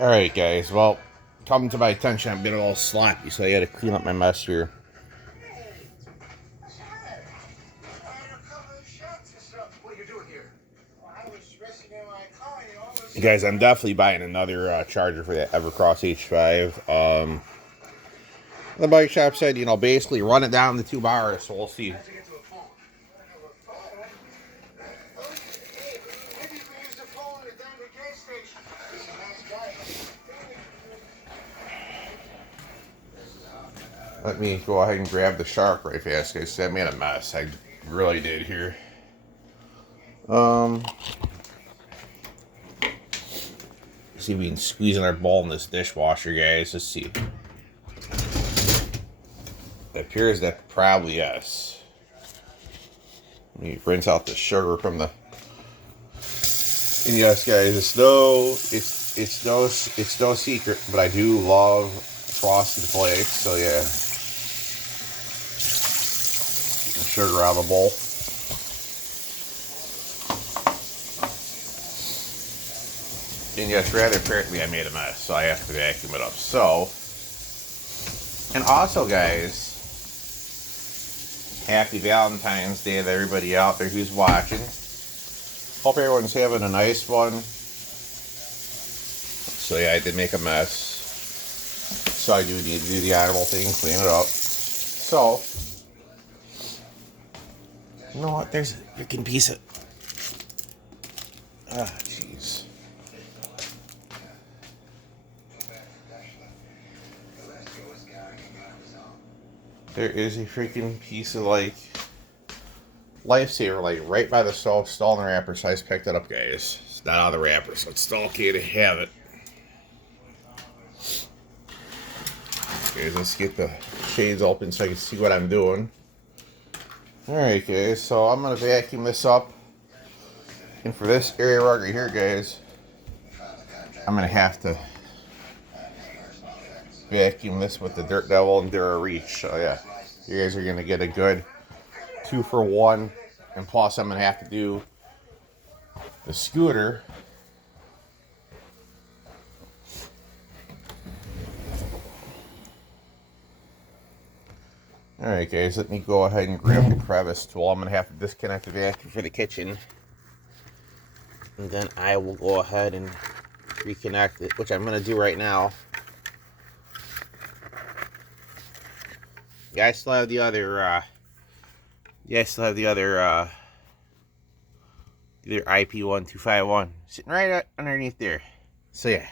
Alright guys, well, come to my attention, I've been a little sloppy, so I gotta clean up my mess here. Guys, I'm definitely buying another charger for that Evercross H5. The bike shop said, basically run it down to 2 bars, so we'll see. Let me go ahead and grab the shark right fast, guys. I made a mess. I really did here. See if we can squeeze in our bowl in this dishwasher, guys. Let's see. It appears that probably yes. Let me rinse out the sugar from the. And yes, guys, it's no secret, but I do love Frosted Flakes. So yeah, keep the sugar out of the bowl. And yes, rather apparently I made a mess, so I have to vacuum it up. So, and also, guys, happy Valentine's Day to everybody out there who's watching. Hope everyone's having a nice one. So yeah, I did make a mess. So I do need to do the honorable thing, clean it up. So, you know what? There's a freaking piece of. Ah, jeez. There is a freaking piece of lifesaver right by the stove, still in the wrapper, so I just picked it up, guys. It's not out of the wrapper, so it's still okay to have it. Okay, let's get the shades open so I can see what I'm doing. Alright, guys, so I'm going to vacuum this up. And for this area right here, guys, I'm going to have to vacuum this with the Dirt Devil and Dura Reach. So yeah, you guys are going to get a good 2-for-1. And plus, I'm going to have to do the scooter. Alright guys, let me go ahead and grab the crevice tool. I'm going to have to disconnect the vacuum for the kitchen. And then I will go ahead and reconnect it, which I'm going to do right now. Yeah, I still have the other, either ip1251 sitting right underneath there. So yeah.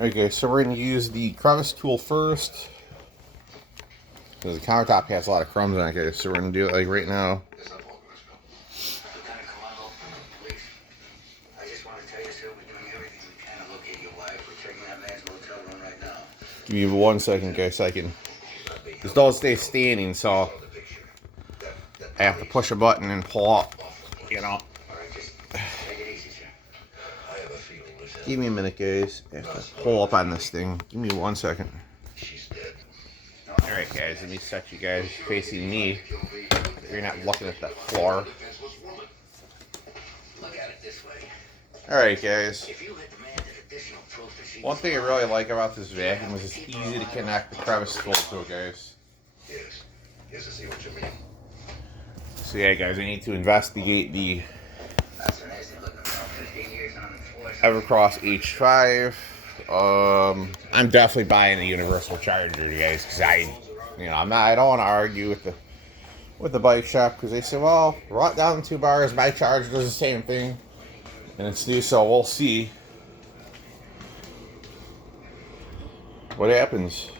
Okay, so we're going to use the crevice tool first, because the countertop has a lot of crumbs on it, guys. So we're going to do it right now. Give me 1 second, guys, so I can. This don't stay standing, so I have to push a button and pull up. Give me a minute, guys. I have to pull up on this thing. Give me 1 second. Alright, guys, let me set you guys facing me. You're not looking at the floor. Alright, guys. One thing I really like about this vacuum is it's easy to connect the crevice tool to it, guys. Yes, I see what you mean. So yeah, guys, I need to investigate the Evercross H5. I'm definitely buying a universal charger, guys, because I don't want to argue with the bike shop, because they say, well, run down 2 bars, my charger does the same thing, and it's new, so we'll see what happens.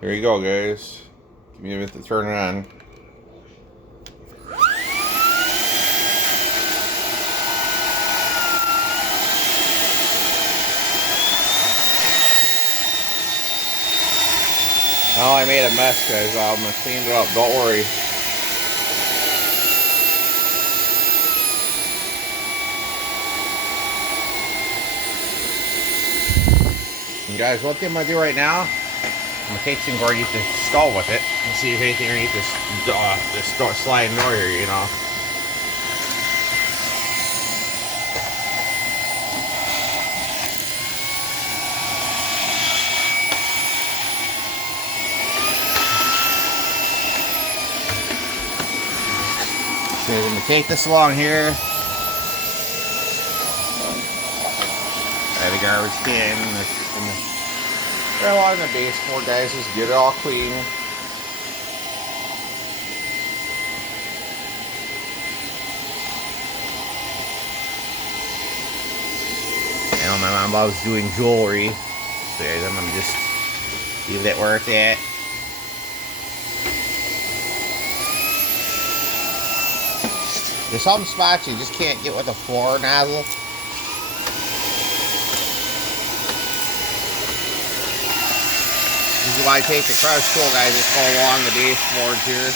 Here you go, guys. Give me a minute to turn it on. Oh, I made a mess, guys. I'm gonna clean it up. Don't worry. guys, one thing I'm gonna do right now, I'm gonna take some go underneath the skull with it and see if anything underneath this sliding door here, you know. So I'm gonna take this along here. I have a garbage can right along the baseboard, guys. Just get it all clean. I know my mom loves doing jewelry, so guys, I'm gonna just leave that where it's at. There's some spots you just can't get with a floor nozzle. This is why I take the crush tool, guys, just go along the baseboards here,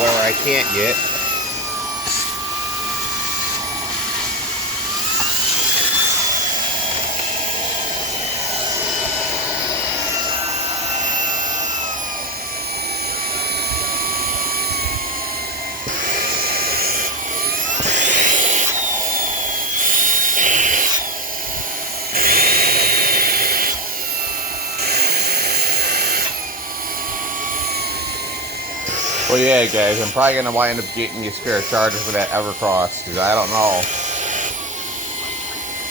where I can't get. Well, yeah, guys, I'm probably going to wind up getting me a spare charger for that Evercross, because I don't know.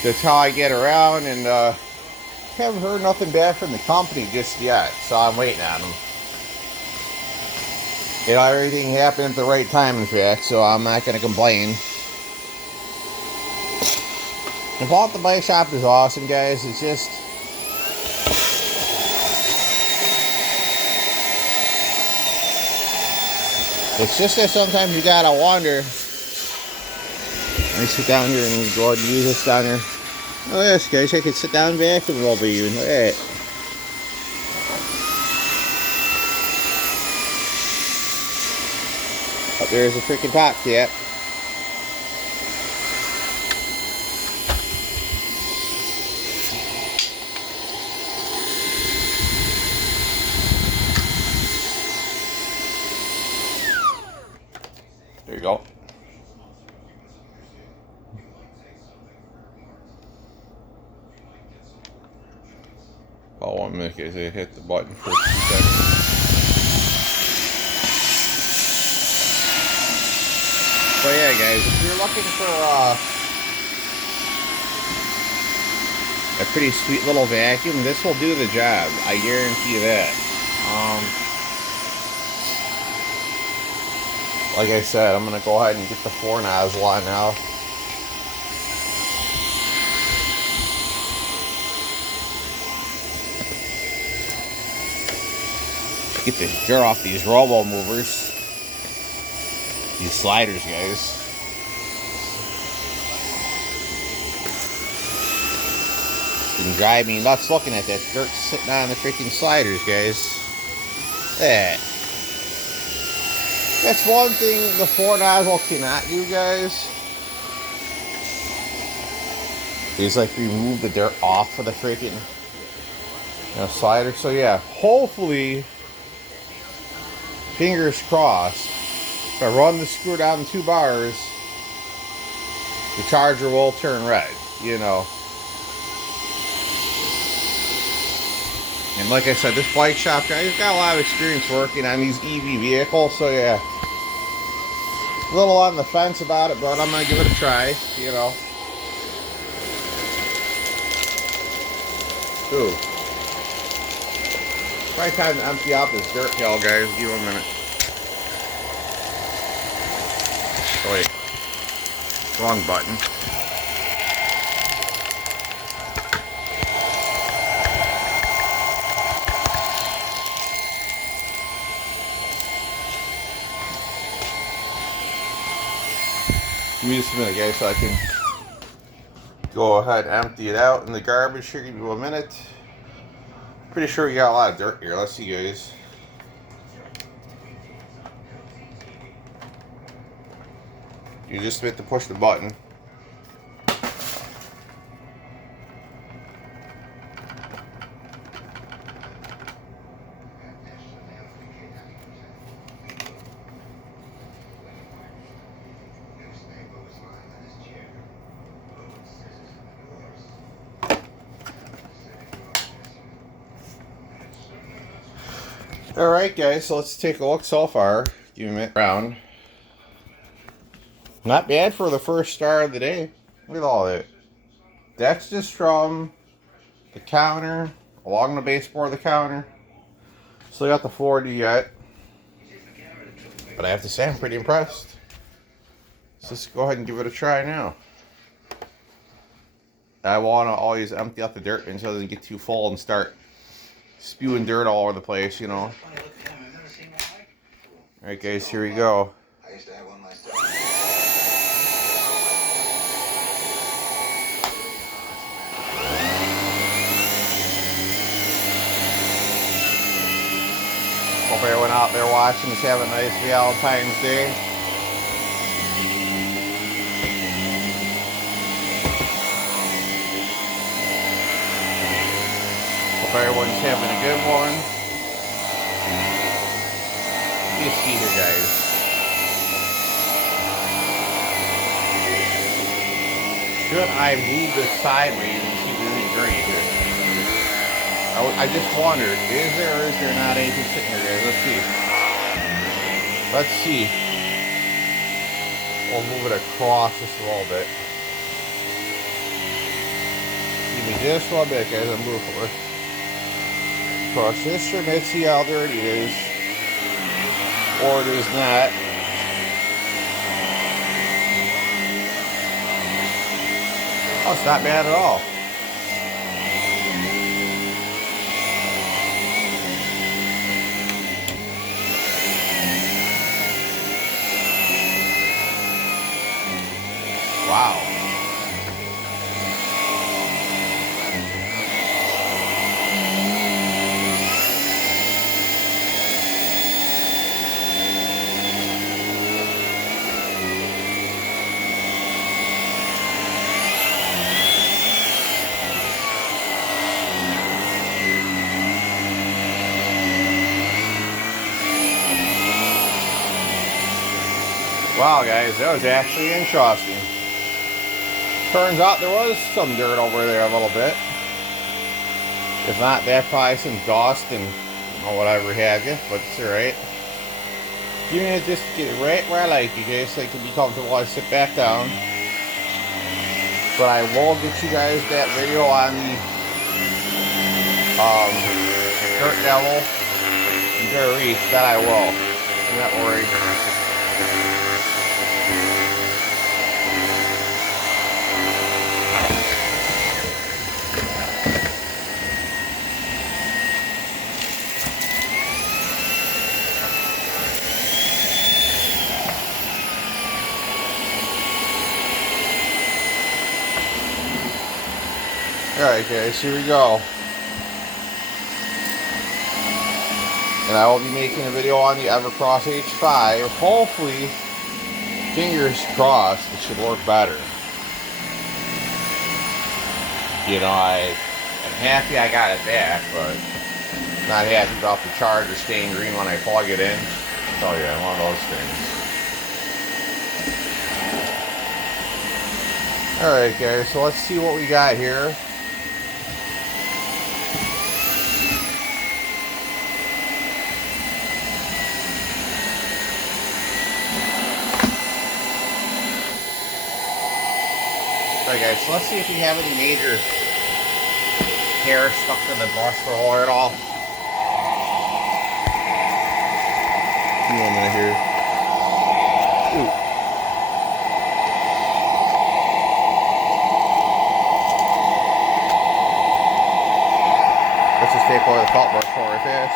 That's how I get around, and haven't heard nothing back from the company just yet, so I'm waiting on them. You know, everything happened at the right time, in fact, so I'm not going to complain. The fault the bike shop is awesome, guys. It's just... It's just that sometimes you gotta wonder. Let me sit down here and go ahead and use this down here. Oh yes, guys, I can sit down back and roll even. Look at that. Oh, there's a freaking pop cap. There you go. Oh, 1 minute, guys. I hit the button for 2 seconds. So yeah, guys, if you're looking for a pretty sweet little vacuum, this will do the job. I guarantee you that. Like I said, I'm going to go ahead and get the floor nozzle on now. Get the dirt off these robo movers. These sliders, guys. It's been driving me nuts looking at that dirt sitting on the freaking sliders, guys. That. That's one thing the floor nozzle cannot do, guys. Is like remove the dirt off of the freaking slider. So yeah, hopefully, fingers crossed, if I run the screw down 2 bars, the charger will turn red, you know. And like I said, this bike shop guy, he's got a lot of experience working on these EV vehicles, so yeah. A little on the fence about it, but I'm going to give it a try, you know. Ooh. Probably time to empty out this dirt hill, guys. Give me a minute. Oh, wait. Wrong button. Give me just a minute, guys, so I can go ahead and empty it out in the garbage here. Give me 1 minute. Pretty sure we got a lot of dirt here. Let's see, guys. You just have to push the button. Alright guys, so let's take a look so far. Give me a minute around. Not bad for the first star of the day. Look at all that. That's just from the counter, along the baseboard of the counter. Still got the 4D yet. But I have to say, I'm pretty impressed. So let's go ahead and give it a try now. I want to always empty out the dirt bin so it doesn't get too full and start spewing dirt all over the place, you know. Alright guys, here we go. Hope everyone out there watching is having a nice Valentine's Day. Hope everyone's having a good one. You see here, guys. Should I move this sideways and keep it in green here? I just wondered, is there or is there not anything sitting here, guys? Let's see. Let's see. We'll move it across just a little bit. Give me just a little bit, guys. I'm moving it across this string. Let's see how dirty it is. Or it is not. Oh, it's not bad at all. Wow. Wow, guys, that was actually interesting. Turns out there was some dirt over there a little bit. If not, that probably some dust and whatever have you, but it's alright. You need to just get it right where I like you guys so I can be comfortable while I sit back down. But I will get you guys that video on the Dirt Devil and Dirt Reef, that I will. Do not worry. Alright guys, here we go. And I will be making a video on the Evercross H5. Hopefully, fingers crossed, it should work better. You know, I'm happy I got it back, but not happy about the charger staying green when I plug it in. I'll tell you, one of those things. Alright guys, so let's see what we got here. Alright guys, so let's see if we have any major hair stuck to the bus roller at all. Give me a minute here. Ooh. Let's just take away the felt brush for it fast.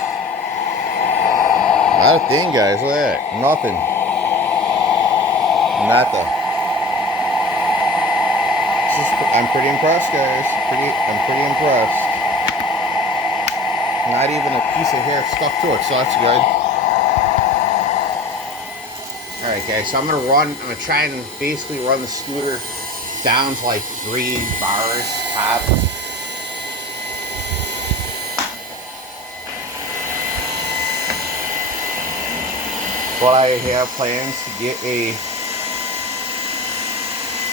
Not a thing, guys. Look at that. Nothing. Nothing. I'm pretty impressed, guys. I'm pretty impressed. Not even a piece of hair stuck to it, so that's good. Alright guys, so I'm gonna try and basically run the scooter down to like 3 bars top. But I have plans to get a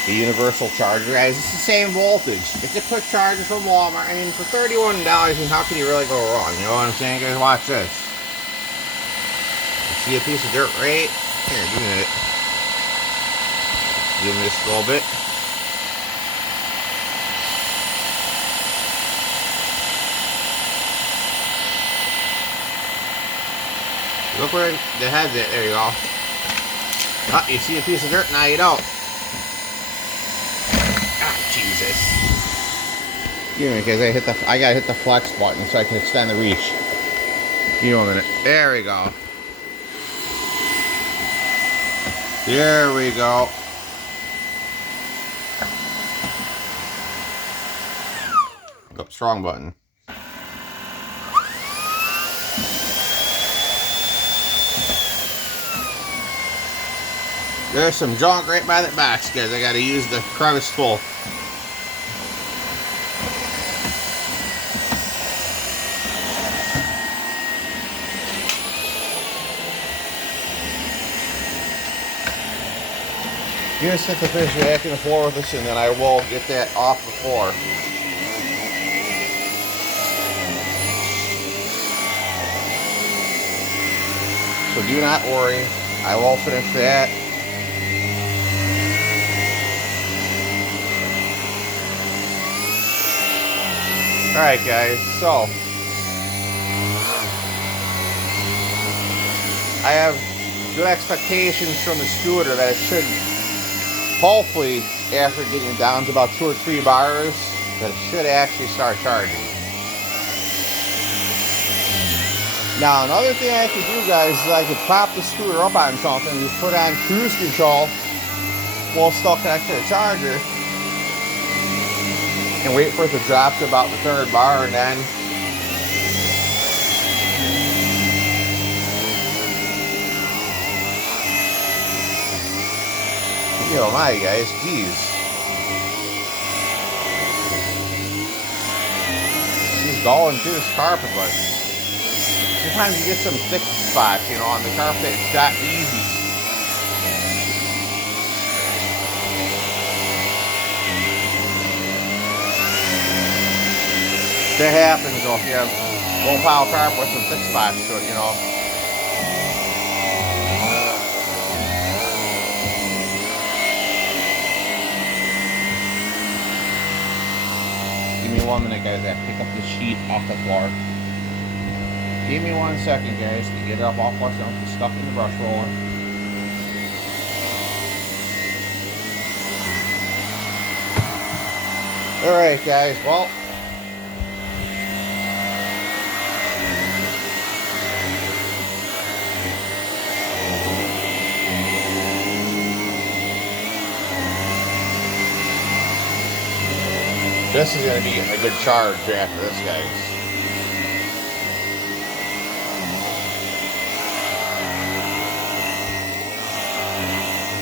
universal charger, guys. It's the same voltage. It's a quick charger from Walmart. I mean, for $31, and how can you really go wrong? You know what I'm saying, guys? Watch this. See a piece of dirt right here. Give me a minute. Zoom this a little bit. Look where the head's at. There you go. Oh, you see a piece of dirt? Now you don't. Ah, Jesus. Give me, because I gotta hit the flex button so I can extend the reach. Give me a minute. There we go. There we go. Oh, strong button. There's some junk right by that box, guys. I gotta use the crevice full. You're gonna set the fish back in the floor with us, and then I will get that off the floor. So do not worry. I will finish that. Alright guys, so I have good expectations from the scooter that it should, hopefully, after getting it down to about 2 or 3 bars, that it should actually start charging. Now another thing I could do, guys, is I could prop the scooter up on something, just put on cruise control while still connected to the charger, and wait for it to drop to about the 3rd bar, and then you know, my guys, geez, he's going through this carpet, but sometimes you get some thick spots, you know, on the carpet. It's not easy. That happens though if you have one pile of carpet with some thick spots to it, you know. Give me 1 minute, guys. I have to pick up the sheet off the floor. Give me 1 second, guys, to get it up off so I don't get stuck in the brush roller. Alright, guys, well, this is going to be a good charge after this, guys.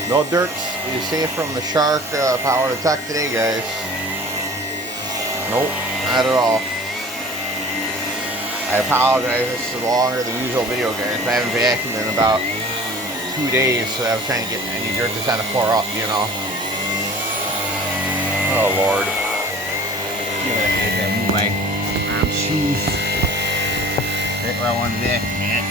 No dirt is safe from the Shark Power Detect today, guys. Nope, not at all. I apologize, this is longer than usual video, guys. I haven't vacuumed in about 2 days, so I was trying to get any dirt that's on the floor up, you know. Oh, Lord. You know, I gotta move my shoes right where I want to vacuum it.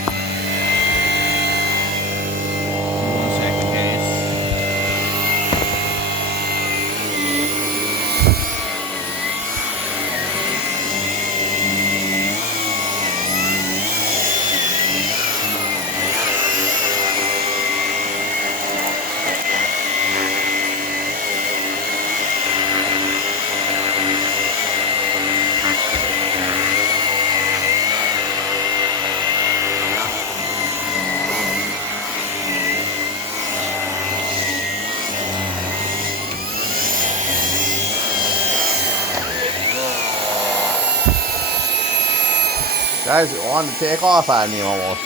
Guys, it wanted to take off on me almost.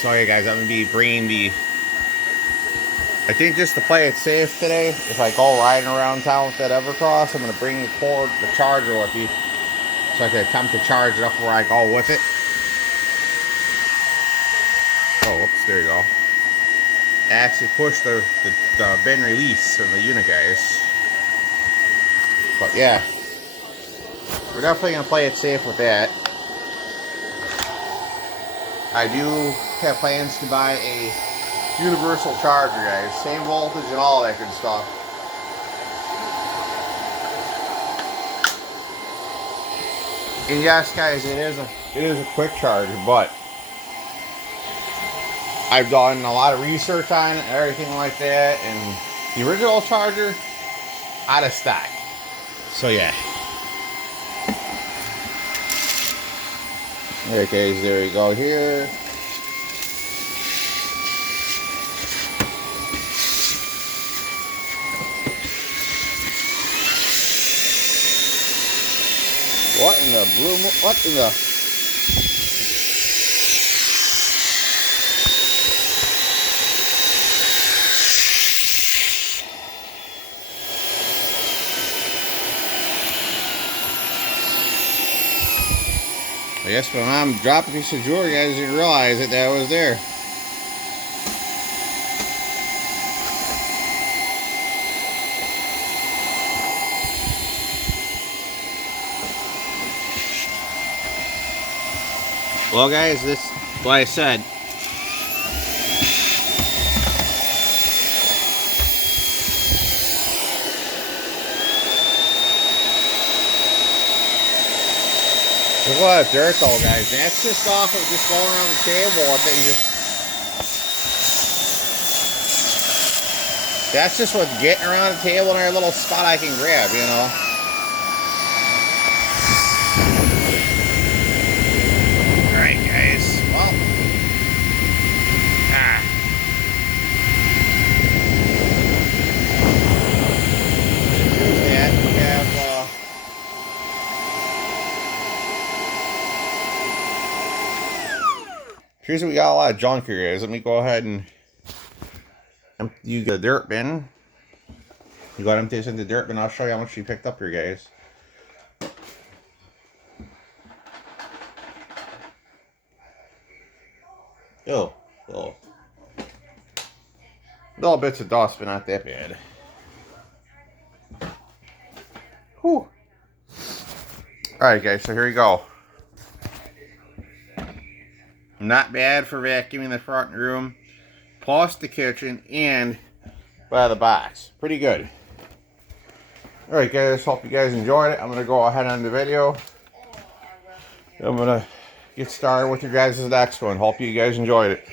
Sorry guys, I'm going to be bringing the, I think just to play it safe today, if I go riding around town with that Evercross, I'm going to bring the cord, the charger with me, so I can attempt to charge it up where I go with it. Oh, whoops, there you go. I actually push the bin release from the unit, guys. But yeah, we're definitely going to play it safe with that. I do have plans to buy a universal charger, guys. Same voltage and all that good stuff. And yes, guys, it is a quick charger, but I've done a lot of research on it and everything like that, and the original charger, out of stock. So yeah. Alright guys, there we go here. What in the blue? What in the? I guess my mom dropped a piece of jewelry, guys, didn't realize that was there. Well, guys, this, like I said, there's a lot of dirt though, guys. That's just off of just going around the table. I think that's just with getting around the table in every little spot I can grab, you know. Alright, guys. Well. Here's that. We have, here's we got a lot of junk here, guys. Let me go ahead and empty the dirt bin. You got to empty this in the dirt bin. I'll show you how much you picked up here, guys. Oh, little bits of dust, but not that bad. Whew. Alright, guys, so here we go. Not bad for vacuuming the front room, plus the kitchen, and by the box. Pretty good. Alright, guys, hope you guys enjoyed it. I'm going to go ahead on the video. I'm going to get started with your guys' next one. Hope you guys enjoyed it.